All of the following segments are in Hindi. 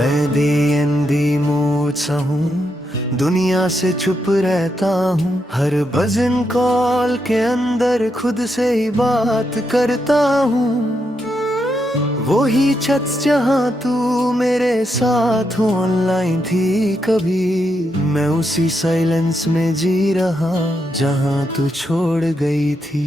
मैं दी मूड सा हूँ, दुनिया से चुप रहता हूँ। हर भजन कॉल के अंदर खुद से ही बात करता हूँ। वो ही छत जहाँ तू मेरे साथ ऑनलाइन थी कभी, मैं उसी साइलेंस में जी रहा जहाँ तू छोड़ गई थी।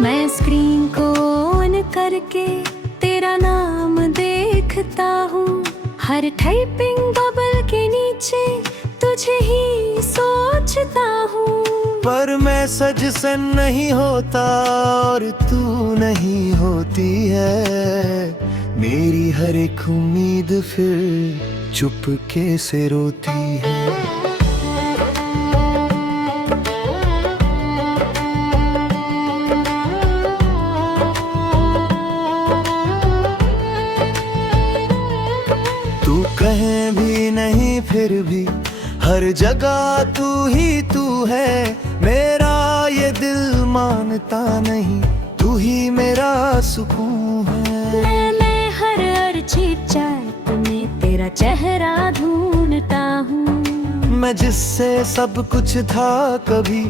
मैं स्क्रीन को ऑन करके तेरा नाम देखता हूँ। हर टाइपिंग बबल के नीचे तुझे ही सोचता हूँ। पर मैसेज सेंड नहीं होता और तू नहीं होती है। मेरी हर एक उम्मीद फिर चुपके से रोती है। तू कहीं भी नहीं फिर भी हर जगह तू ही तू है। मेरा ये दिल मानता नहीं, तू ही मेरा सुकून है। मैं हर चीज चैट में तेरा चेहरा ढूंढता हूँ। मैं जिससे सब कुछ था कभी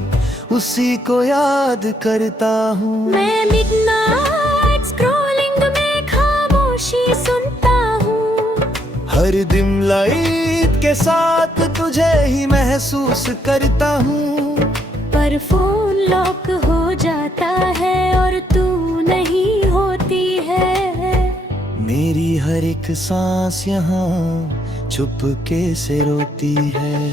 उसी को याद करता हूँ। मैं मिडनाइट स्क्रॉलिंग में खामोशी सुनता हूँ। हर डिम लाइट के साथ तुझे ही महसूस करता हूँ। पर फोन लॉक हो जाता है और तू नहीं होती है। मेरी हर एक सांस यहाँ चुपके से रोती है।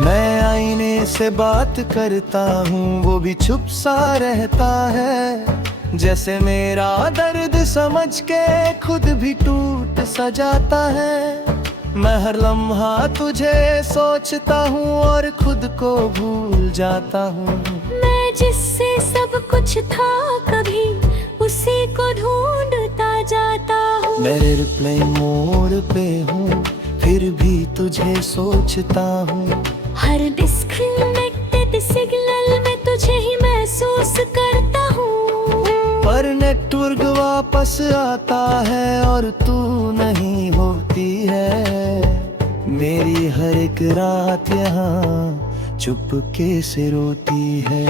मैं आईने से बात करता हूँ, वो भी चुप सा रहता है। जैसे मेरा दर्द समझ के खुद भी टूट सा जाता है। मैं हर लम्हा तुझे सोचता हूँ और खुद को भूल जाता हूँ। मैं जिससे सब कुछ था कभी उसी को ढूंढता जाता हूँ। मेरे रिप्लाई मोड पे हूँ फिर भी तुझे सोचता हूँ। हर डिस्कनेक्टेड सिग्नल में तुझे ही महसूस करता हूँ। पर नेटवर्क वापस आता है और तू नहीं होती है। मेरी हर एक रात यहाँ चुपके से रोती है।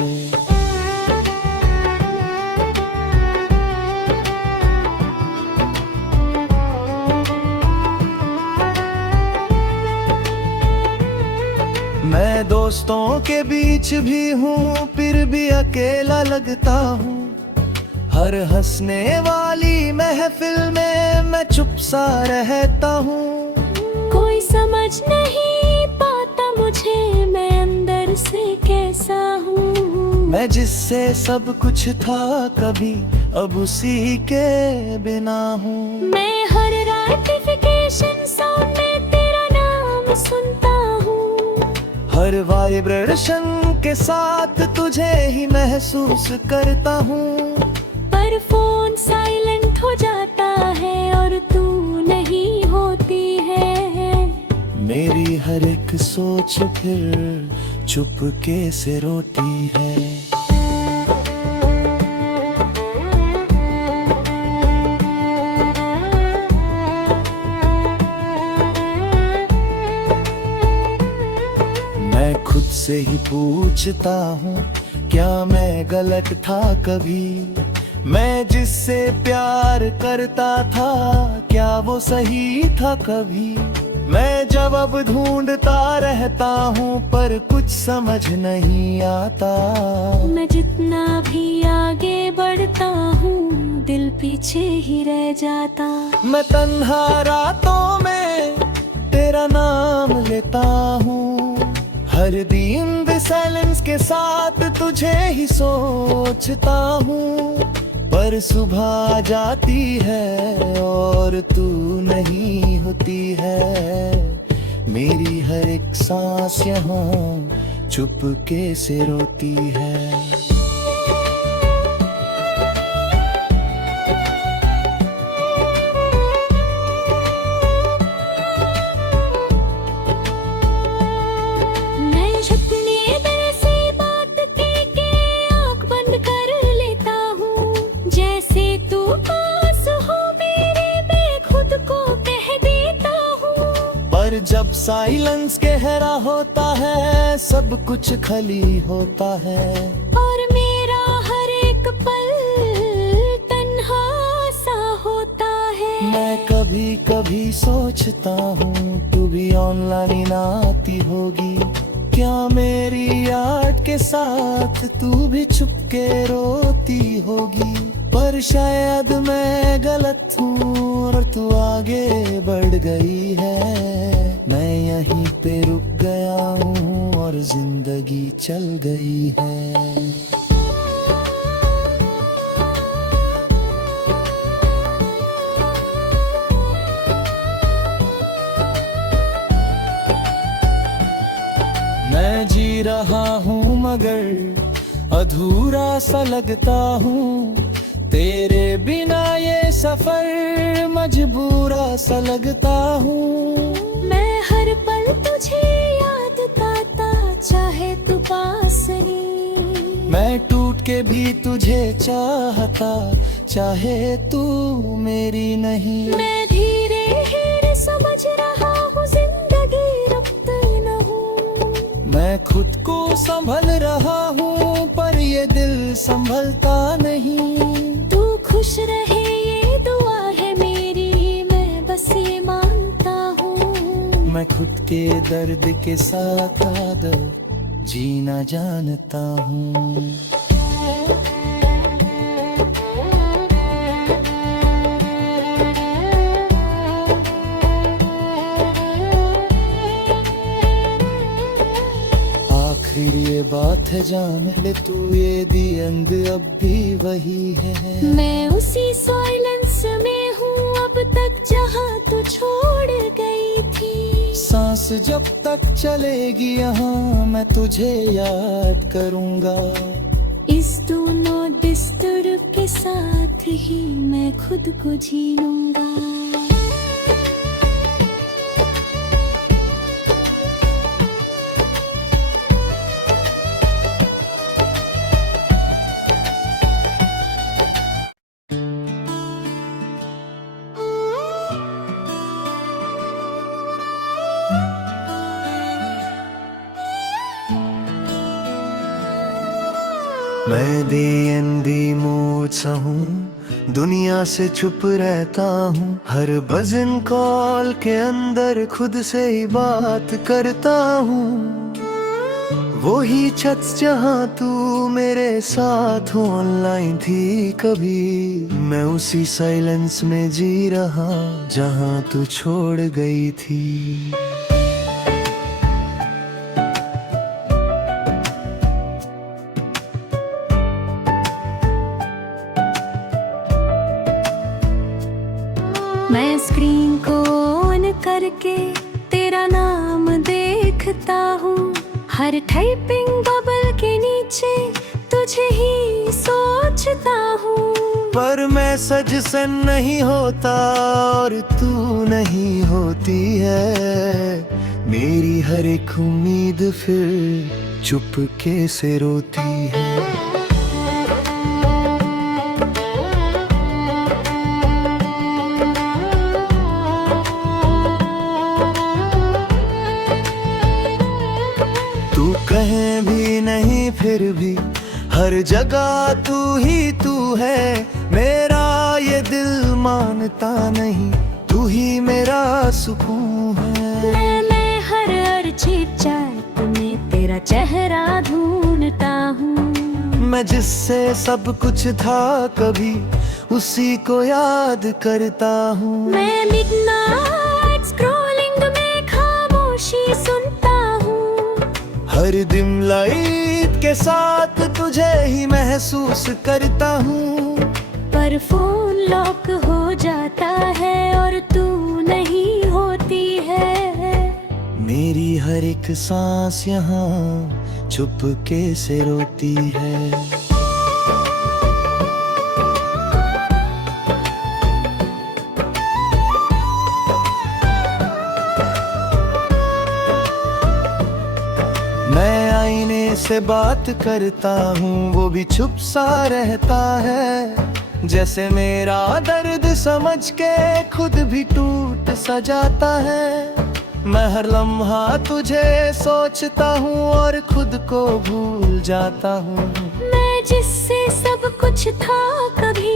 मैं दोस्तों के बीच भी हूँ फिर भी अकेला लगता हूँ। हर हंसने वाली महफिल में मैं चुप सा रहता हूँ। कोई समझ नहीं पाता मुझे मैं अंदर से कैसा हूँ। मैं जिससे सब कुछ था कभी अब उसी के बिना हूँ। मैं हर नोटिफिकेशन साउंड में तेरा नाम सुनता हूँ। हर वाइब्रेशन के साथ तुझे ही महसूस करता हूँ। पर फोन साइलेंट हो जाता है और तू नहीं होती है। मेरी हर एक सोच फिर चुपके से रोती है। मैं खुद से ही पूछता हूँ क्या मैं गलत था कभी। मैं जिससे प्यार करता था क्या वो सही था कभी। मैं जवाब ढूंढता रहता हूँ पर कुछ समझ नहीं आता। मैं जितना भी आगे बढ़ता हूँ दिल पीछे ही रह जाता। मैं तन्हा रातों में तेरा नाम लेता हूँ। हर दिन साइलेंस के साथ तुझे ही सोचता हूँ। पर सुबह जाती है और तू नहीं होती है। मेरी हर एक सांस यहाँ चुपके से रोती है। पर जब साइलेंस गहरा होता है सब कुछ खाली होता है। और मेरा हर एक पल तन्हा सा होता है। मैं कभी कभी सोचता हूँ तू भी ऑनलाइन आती होगी, क्या मेरी याद के साथ तू भी चुपके रोती होगी। पर शायद मैं गलत हूँ और तू आगे बढ़ गई है। मैं यहीं पे रुक गया हूँ और जिंदगी चल गई है। मैं जी रहा हूँ मगर अधूरा सा लगता हूँ, तेरे बिना ये सफर मजबूरा सा लगता हूँ। मैं हर पल तुझे याद पाता, चाहे तू पास नहीं। मैं टूट के भी तुझे चाहता, चाहे तू मेरी नहीं। मैं धीरे धीरे समझ रहा हूँ जिंदगी रुकती न हूँ। मैं खुद को संभल रहा हूँ पर ये दिल संभलता नहीं। तू खुश रहे ये दुआ है मेरी, मैं बस ये मांगता हूँ। मैं खुद के दर्द के साथ आदर जीना जानता हूँ। आखिर ये बात है जान ले तू, ये दी एंड अब भी वही है। मैं उसी साइलेंस में हूँ अब तक जहाँ तू छोड़ गई थी। सांस जब तक चलेगी यहाँ मैं तुझे याद करूँगा। इस डू नॉट डिस्टर्ब के साथ ही मैं खुद को जी लूँगा। मैं दी मूड सा हूँ, दुनिया से चुप रहता हूँ। हर बजन कॉल के अंदर खुद से ही बात करता हूँ। वो ही छत जहाँ तू मेरे साथ ऑनलाइन थी कभी, मैं उसी साइलेंस में जी रहा जहाँ तू छोड़ गई थी। मैं स्क्रीन को ऑन करके तेरा नाम देखता हूँ। हर टाइपिंग बबल के नीचे तुझे ही सोचता हूँ। पर मैसेज सेंड नहीं होता और तू नहीं होती है। मेरी हर एक उम्मीद फिर चुपके से रोती है। तू कहीं भी नहीं फिर भी हर जगह तू ही तू है। मेरा ये दिल मानता नहीं, तू ही मेरा सुकून है। मैं हर चीज चैट में तेरा चेहरा ढूंढता हूँ। मैं जिससे सब कुछ था कभी उसी को याद करता हूँ। मैं मिडनाइट स्क्रॉलिंग में खामोशी सुनता हूँ। हर दिन लाइट के साथ तुझे ही महसूस करता हूँ। पर फोन लॉक हो जाता है और तू नहीं होती है। मेरी हर एक सांस यहाँ चुपके से रोती है। मैं आईने से बात करता हूँ, वो भी चुप सा रहता है। जैसे मेरा दर्द समझ के खुद भी टूट सा जाता है। मैं हर लम्हा तुझे सोचता हूँ और खुद को भूल जाता हूँ। मैं जिससे सब कुछ था कभी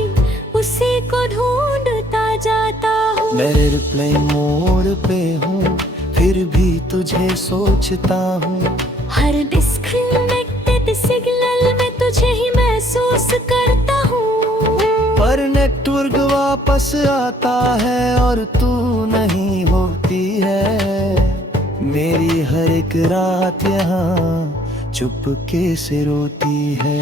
उसी को ढूंढता जाता हूँ। मैं एयरप्लेन मोड पे हूँ फिर भी तुझे सोचता हूँ। हर डिस्कनेक्टेड सिग्नल में तुझे ही महसूस करता हूँ। पर नेटवर्क वापस आता है और तू नहीं होती है। मेरी हर एक रात यहाँ चुपके से रोती है।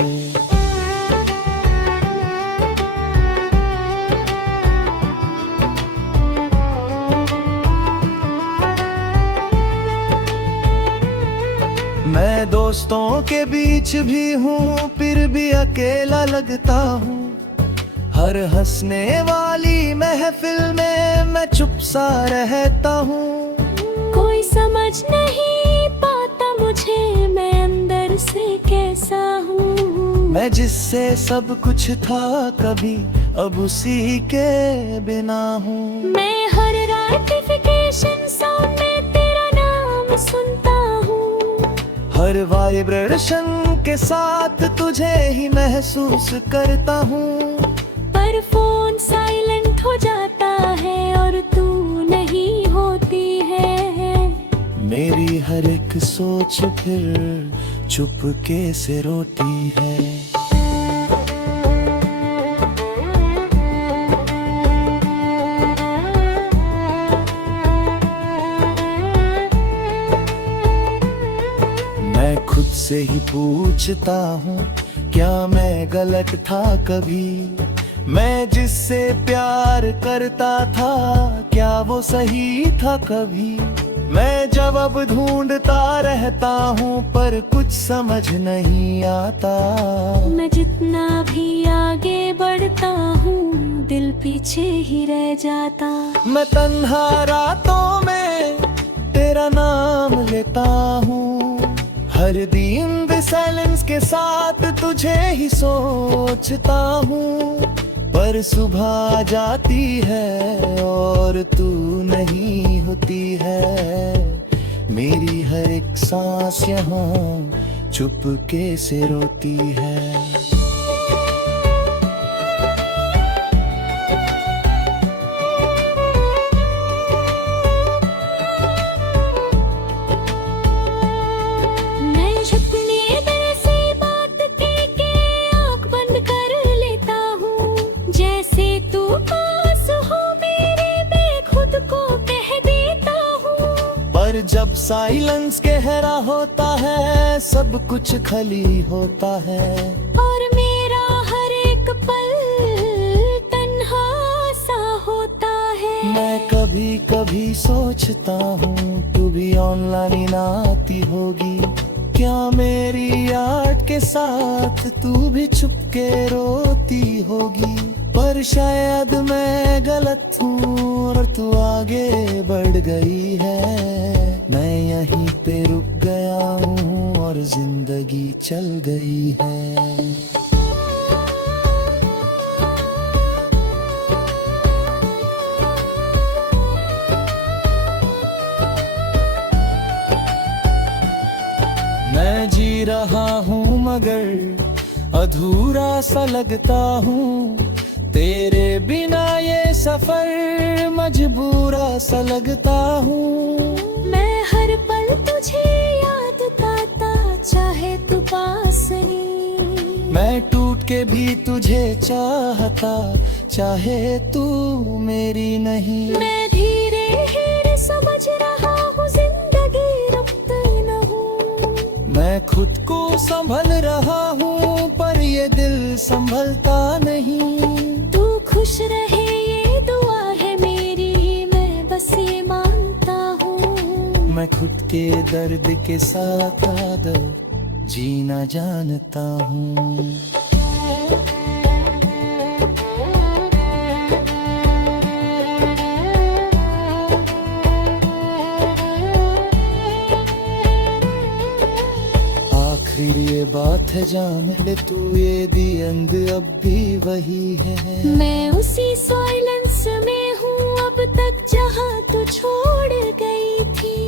मैं दोस्तों के बीच भी हूँ फिर भी अकेला लगता हूँ। हर हंसने वाली महफिल में मैं चुप सा रहता हूँ। कोई समझ नहीं पाता मुझे मैं अंदर से कैसा हूँ। मैं जिससे सब कुछ था कभी अब उसी के बिना हूँ। मैं हर नोटिफिकेशन साउंड में तेरा नाम सुनता हूँ। हर वाइब्रेशन के साथ तुझे ही महसूस करता हूँ। पर फोन साइलेंट हो जाता है और तू नहीं होती है। मेरी हर एक सोच फिर चुपके से रोती है। मैं खुद से ही पूछता हूँ क्या मैं गलत था कभी। मैं जिससे प्यार करता था क्या वो सही था कभी। मैं जवाब ढूंढता रहता हूँ पर कुछ समझ नहीं आता। मैं जितना भी आगे बढ़ता हूँ दिल पीछे ही रह जाता। मैं तन्हा रातों में तेरा नाम लेता हूँ। हर दिन साइलेंस के साथ तुझे ही सोचता हूँ। पर सुबह आ जाती है और तू नहीं होती है। मेरी हर एक सांस यहाँ चुपके से रोती है। पर जब साइलेंस गहरा होता है सब कुछ खाली होता है। और मेरा हर एक पल तन्हा सा होता है। मैं कभी कभी सोचता हूँ तू भी ऑनलाइन आती होगी। क्या मेरी आर्ट के साथ तू भी चुपके रोती होगी। पर शायद मैं गलत हूँ और तू आगे बढ़ गई है। मैं यहीं पे रुक गया हूँ और जिंदगी चल गई है। मैं जी रहा हूँ मगर अधूरा सा लगता हूँ। तेरे बिना ये सफर मजबूरा सा लगता हूँ। मैं हर पल तुझे याद आता चाहे तू पास नहीं। मैं टूट के भी तुझे चाहता चाहे तू मेरी नहीं। मैं धीरे धीरे समझ रहा हूँ जिंदगी रुकती न हूँ। मैं खुद को संभल रहा हूँ पर ये दिल संभलता नहीं। तू खुश रहे ये दुआ है मेरी मैं बस ये मांगता हूँ। मैं खुद के दर्द के साथ आदर जीना जानता हूँ। आखिर ये बात है जान ले तू ये दी एंड अब भी वही है। मैं उसी साइलेंस में हूँ अब तक जहाँ तू छोड़ गई थी।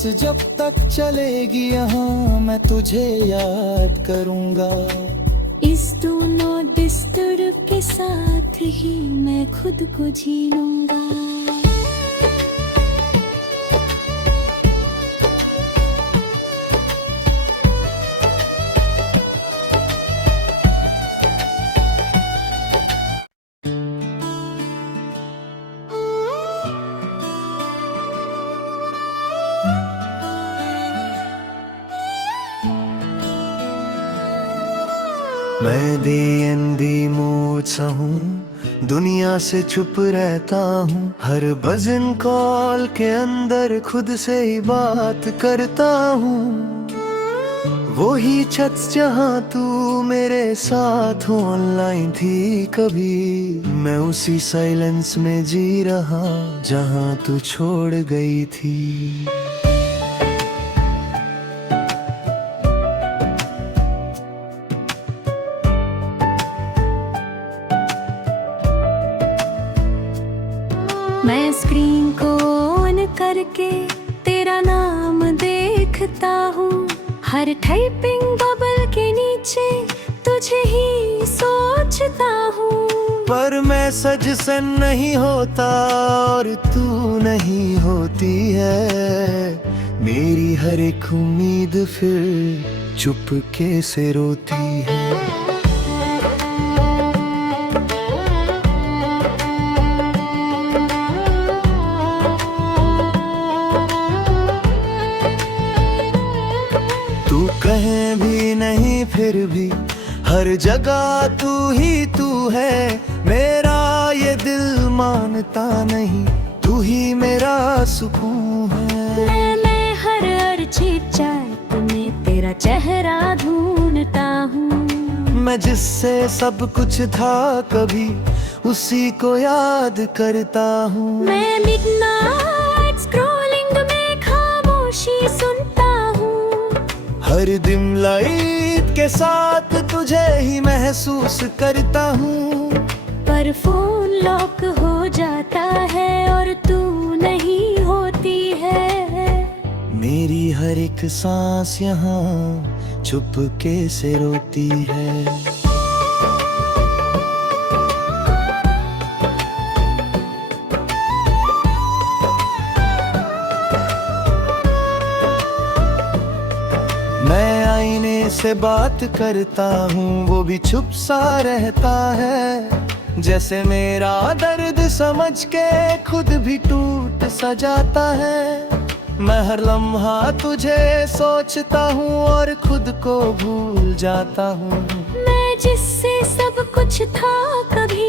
सांस जब तक चलेगी यहाँ मैं तुझे याद करूँगा। इस डू नॉट डिस्टर्ब के साथ ही मैं खुद को जी लूंगा। मैं दी मूड सा हूँ, दुनिया से चुप रहता हूँ। हर बजन कॉल के अंदर खुद से ही बात करता हूँ। वो ही छत जहाँ तू मेरे साथ ऑनलाइन थी कभी, मैं उसी साइलेंस में जी रहा जहाँ तू छोड़ गई थी। मैं स्क्रीन को ऑन करके तेरा नाम देखता हूँ। हर टाइपिंग बबल के नीचे तुझे ही सोचता हूँ। पर मैसेज सेंड नहीं होता और तू नहीं होती है। मेरी हर एक उम्मीद फिर चुपके से रोती है। तू कहीं भी नहीं फिर भी हर जगह तू ही तू है। मेरा ये दिल मानता नहीं, तू ही मेरा सुकून है। मैं हर चीज चाहत में तेरा चेहरा ढूंढता हूँ। मैं जिससे सब कुछ था कभी उसी को याद करता हूँ। मैं मिडनाइट स्क्रॉलिंग में खामोशी सुनता हूँ। हर डिम लाइट के साथ तुझे ही महसूस करता हूँ। पर फोन लॉक हो जाता है और तू नहीं होती है। मेरी हर एक सांस यहाँ चुपके से रोती है। मैं आईने से बात करता हूँ, वो भी चुप सा रहता है। जैसे मेरा दर्द समझ के खुद भी टूट सा जाता है। मैं हर लम्हा तुझे सोचता हूँ और खुद को भूल जाता हूँ। मैं जिससे सब कुछ था कभी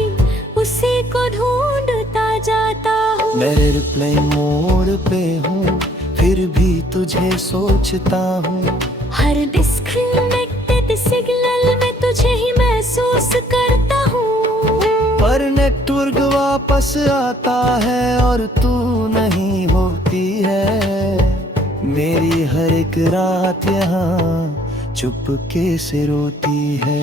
उसी को ढूंढता जाता हूँ। मैं एयरप्लेन मोड पे हूँ फिर भी तुझे सोचता हूँ। हर डिस्कनेक्टेड सिग्नल में तुझे ही महसूस करता हूँ। पर नेटवर्क वापस आता है और तू नहीं होती है। मेरी हर एक रात यहाँ चुपके से रोती है।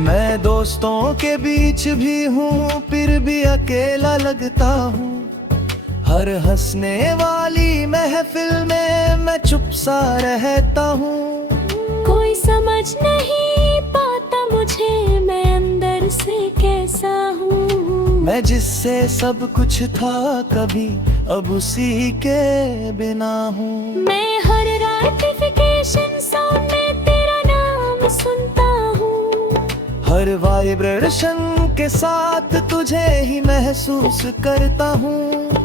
मैं दोस्तों के बीच भी हूँ फिर भी अकेला लगता हूँ। हर हंसने वाली महफिल में मैं चुप सा रहता हूँ। कोई समझ नहीं पाता मुझे मैं अंदर से कैसा हूँ। मैं जिससे सब कुछ था कभी अब उसी के बिना हूँ। मैं हर नोटिफिकेशन साउंड में तेरा नाम सुनता हूँ। हर वाइब्रेशन के साथ तुझे ही महसूस करता हूँ।